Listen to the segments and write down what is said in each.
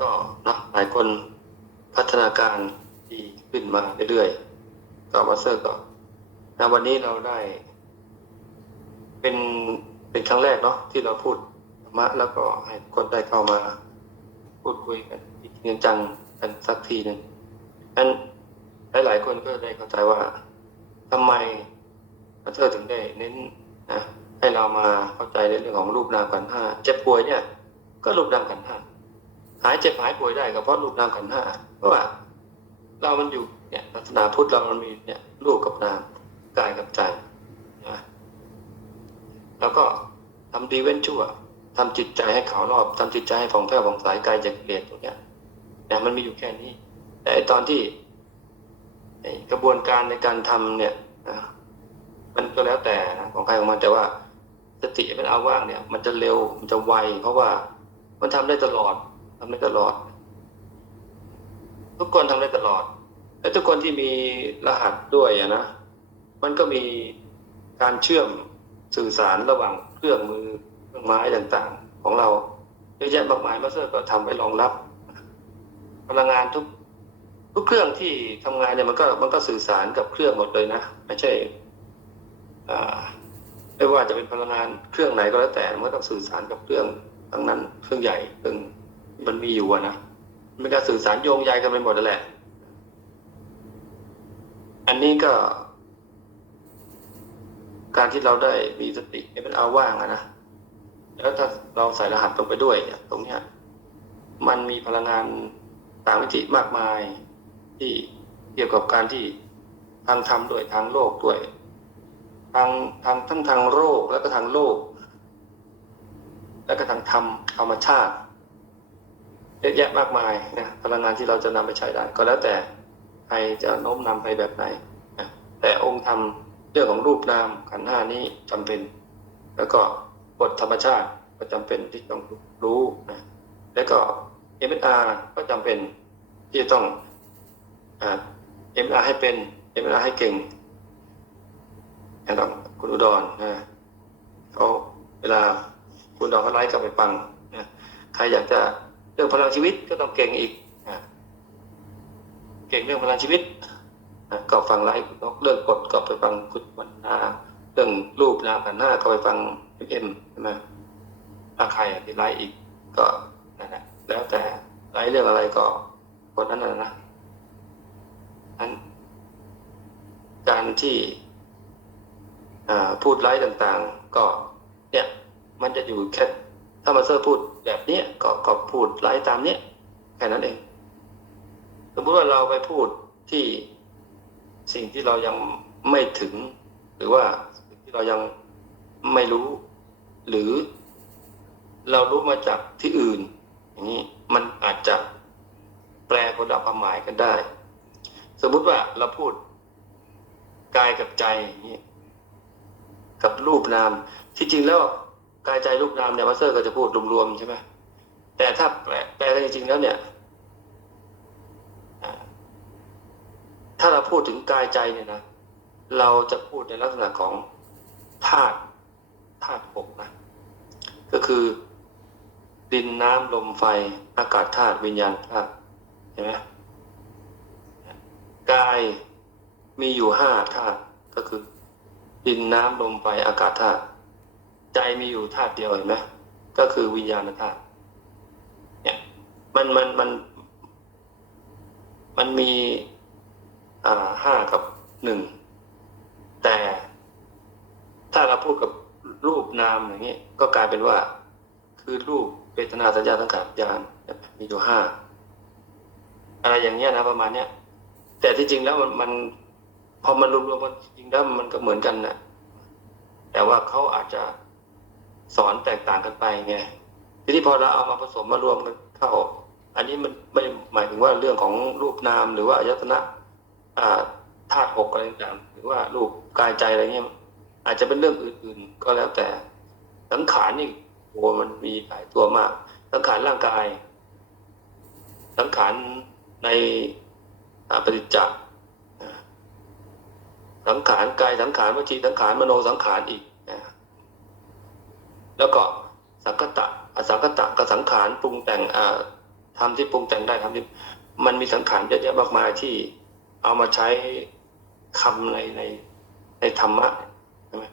ก็เนาะหลายคนพัฒนาการดีขึ้นมาเรื่อยๆก็มาเตอร์ก็ณวันนี้เราได้ เป็นเป็นครั้งแรกเนาะที่เราพูดธรรมะแล้วก็ให้คนได้เข้ามา พูดคุยกันจริงจังกันสักทีหนึ่งนั้นหลายๆคนก็ได้เข้าใจว่าทำไมมาสเตอร์ถึงได้เน้นนะให้เรามาเข้าใจในเรื่องของรูปนามขันธ์ห้าเจ็บป่วยเนี่ย ก็รูปนามขันธ์ห้า หายเจ็บหายป่วยได้ก็เพราะรูปนามขันห้าเพราะว่า เรามันอยู่เนี่ยศาสนาพุทธเรามันมีเนี่ยรูปกับนามกายกับใจนะแล้วก็ทำดีเว้นชั่วทำจิตใจให้ขาวรอบทำจิตใจให้ผ่องแผ้วผ่องใสกายจากกิเลสตรงเนี้ยเนี่ยมันมีอยู่แค่นี้ แต่ตอนที่กระบวนการในการทำเนี่ยมันก็แล้วแต่นะของใครของมันแต่ว่าสติเป็นอาว่างเนี่ย มันจะเร็วมันจะไวเพราะว่ามันทำได้ตลอด ทำได้ตลอด ทุกคนทำได้ตลอด และทุกคนที่มีรหัสด้วยอะนะ มันก็มีการเชื่อมสื่อสารระหว่างเครื่องมือเครื่องไม้ต่างๆ ของเราเยอะแยะมากมายมาสเตอร์ก็ทำไว้รองรับ พลังงานทุกทุกเครื่องที่ทำงานเนี่ยมันก็มันก็สื่อสารกับเครื่องหมดเลยนะไม่ใช่อ่าไม่ว่าจะเป็นพลังงานเครื่องไหนก็แล้วแต่มันก็ต้องสื่อสารกับเครื่องทั้งนั้นเครื่องใหญ่เครื่อง มันมีอยู่อะนะมันก็สื่อสารโยงใยกันไปหมดนั่นแหละ อันนี้ก็ การที่เราได้มีสติเป็นเอาว่างอะนะแล้วถ้าเราใส่รหัสลงไปด้วยเนี่ยตรงเนี้ย มันมีพลังงานต่างมิติมากมาย ที่เกี่ยวกับการที่ทางธรรมด้วยทางโลกด้วย ทางทางทั้งทางโลกแล้วก็ทางโลก แล้วก็ทางธรรมธรรมชาติ เยอะแยะมากมายนะพลังงานที่เราจะนำไปใช้ได้ ก็แล้วแต่ใครจะโน้มนำไปแบบไหนนะแต่องค์ธรรมเรื่องของรูปนามขันห้านี้จำเป็น แล้วก็กฎธรรมชาติก็จำเป็นที่ต้องรู้นะแล้วก็เอ็มอาร์ก็จำเป็นที่จะต้องเอ็มอาร์ให้เป็นเอ็มอาร์ให้เก่งนะครับคุณอุดรนะเขาเวลาคุณอุดรเขาไลฟ์กลับไปฟังนะใครอยากจะ เรื่องพลังชีวิตก็ต้องเก่งอีกเก่งเรื่องพลังชีวิตก็ฟังไลฟ์เรื่องกฎก็ไปฟังคุณวรรณาเรื่องรูปนามขันธ์ห้าก็ไปฟังเอ็มใช่ไหมถ้าใครอยากจะไลฟ์อีกก็นั่นแหละแล้วแต่ไลฟ์เรื่องอะไรก็คนนั้นนะนะนั้นการที่พูดไลฟ์ต่างๆ ก็เนี่ยมันจะอยู่แค่ ถ้ามาเซอร์พูดแบบเนี้ยก็ก็พูดไลฟ์ตามเนี้ยแค่นั้นเองสมมติว่าเราไปพูดที่สิ่งที่เรายังไม่ถึง หรือว่าสิ่งที่เรายังไม่รู้ หรือเรารู้มาจากที่อื่น อย่างนี้มันอาจจะแปลคนละความหมายกันได้ สมมุติว่าเราพูดกายกับใจอย่างนี้กับรูปนามที่จริงแล้ว กายใจรูปนามเนี่ยมาสเตอร์ก็จะพูดรวมๆใช่ไหมแต่ถ้าแปลแปลกันจริงๆแล้วเนี่ยถ้าเราพูดถึงกายใจเนี่ยนะเราจะพูดในลักษณะของธาตุธาตุหกนะก็คือดินน้ำลมไฟอากาศธาตุวิญญาณธาตุเห็นไหมกายมีอยู่ห้าธาตุก็คือ ดินน้ำลมไฟอากาศธาตุ ใจมีอยู่ธาตุเดียวเห็นไหมก็คือวิญญาณธาตุเนี่ยมันมันมัน มันมีอ่าห้ากับหนึ่งแต่ถ้าเราพูดกับรูปนามอย่างนี้ก็กลายเป็นว่า คือรูปเวทนาสัญญาสังขารวิญาณมีอยู่ห้าอะไรอย่างเงี้ยนะประมาณเนี้ยแต่ที่จริงแล้วมันมันพอมันรวมๆกันจริงๆแล้วมันก็เหมือนกันนะแต่ว่าเขาอาจจะ สอนแตกต่างกันไปไงทีนี้พอเราเอามาผสมมารวมกันเข้า อันนี้มันไม่หมายถึงว่าเรื่องของรูปนามหรือว่าอายตนะธาตุหกอะไรต่างหรือว่ารูปกายใจอะไรเงี้ยอาจจะเป็นเรื่องอื่น ๆ ก็แล้วแต่สังขารนี่โอ้มันมีหลายตัวมาก สังขารร่างกาย สังขารในปฏิจจสังขารกายสังขารวจีสังขารมโนสังขารอีก แล้วก็สังคตะอสังคตะกับสังขารปรุงแต่งอ่าทำที่ปรุงแต่งได้ทำที่มันมีสังขารเยอะแยะมากมายที่เอามาใช้คำในในในธรรมะใช่ไหม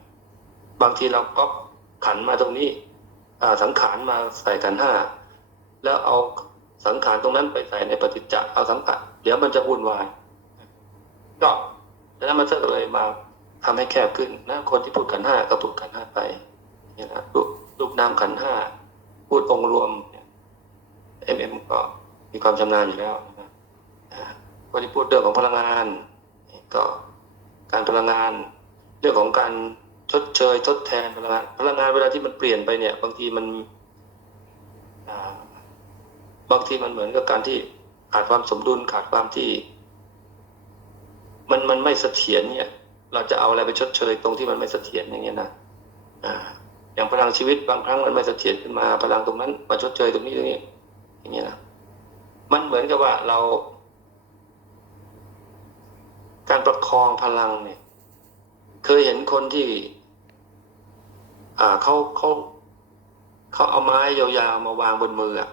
บางทีเราก็ขันมาตรงนี้อาสังขารมาใส่ขันห้าแล้วเอาสังขารตรงนั้นไปใส่ในปฏิจจะเอาสังขารเดี๋ยวมันจะวุ่นวายก็ดังนั้นมันก็เลยมาทำให้แคบขึ้นนะคนที่พูดขันห้าก็พูดขันห้าไปเนี่ยนะรูปรูป นามขันห้าพูดองรวมเอ็มเอ็มก็มีความชำนาญอยู่แล้วนะอ่าคนที่พูดเรื่องของพลังงาน ก็การพลังงาน เรื่องของการชดเชยทดแทนพลังงานพลังงานเวลาที่มันเปลี่ยนไปเนี่ย บางทีมันบางทีมันเหมือนกับการที่ขาดความสมดุลขาดความที่ มันมันไม่เสถียรเนี่ย เราจะเอาอะไรไปชดเชยตรงที่มันไม่เสถียรอย่างเงี้ยนะอ่า อย่างพลังชีวิตบางครั้งมันไม่เสถียรขึ้นมาพลังตรงนั้นมาชดเชยตรงนี้ตรงนี้ อย่างเงี้ยนะมันเหมือนกับว่าเรา การประคองพลังเนี่ย เคยเห็นคนที่ อ่าเขาเขาเขาเอาไม้ยาวๆมาวางบนมืออะ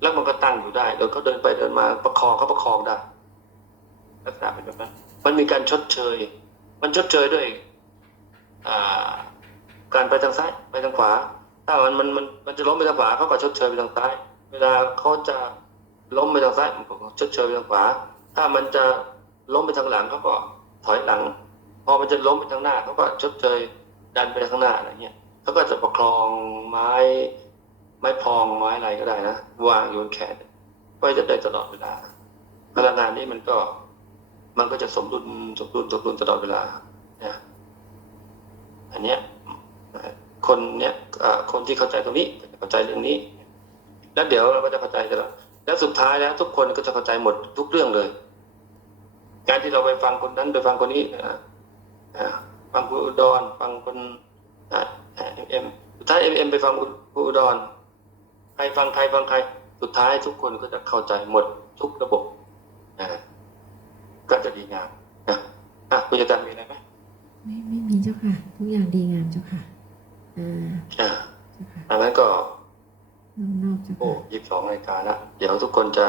แล้วมันก็ตั้งอยู่ได้โดยเขาเดินไปเดินมาประคองเขาประคองได้ลักษณะเป็นแบบนั้นมันมีการชดเชย มันชดเชยด้วย อ่า การไปทางซ้ายไปทางขวา ถ้ามันมันมันมันจะล้มไปทางขวาเขาก็ชดเชยไปทางซ้าย เวลาเขาจะล้มไปทางซ้ายชดเชยไปทางขวา ถ้ามันจะล้มไปทางหลังเขาก็ถอยหลัง พอมันจะล้มไปทางหน้าเขาก็ชดเชยดันไปข้างหน้าอะไรเงี้ยเขาก็จะประคองไม้ไม้พองไม้อะไรก็ได้นะวางอยู่บนแขนไว้จะได้ตลอดเวลาพลังงานนี้มันก็ มันก็จะสมดุลสมดุลสมดุลตลอดเวลาเนี่ยอันเนี้ย คนเนี้ยคนที่เข้าใจตรงนี้เข้าใจเรื่องนี้ แล้วเดี๋ยวเราก็จะเข้าใจกันแล้วแล้วสุดท้ายแล้วทุกคนก็จะเข้าใจหมดทุกเรื่องเลย การที่เราไปฟังคนนั้นไปฟังคนนี้ฟังคุณอุดรฟังคนเอ็มเอ็มสุดท้ายเอ็มเอ็มไปฟังคุณอุดรใครฟังใครฟังใครสุดท้ายทุกคนก็จะเข้าใจหมดทุกระบบนะก็จะดีงามนะอะคุณจะจำมีอะไรไหมไม่ไม่มีเจ้าค่ะ ทุกอย่างดีงามเจ้าค่ะ อ่าอ่าเจ้าค่ะอันนั้นก็ นอกๆเจ้าโอ้ค่ะยี่สิบสองรายการละเดี๋ยวทุกคนจะ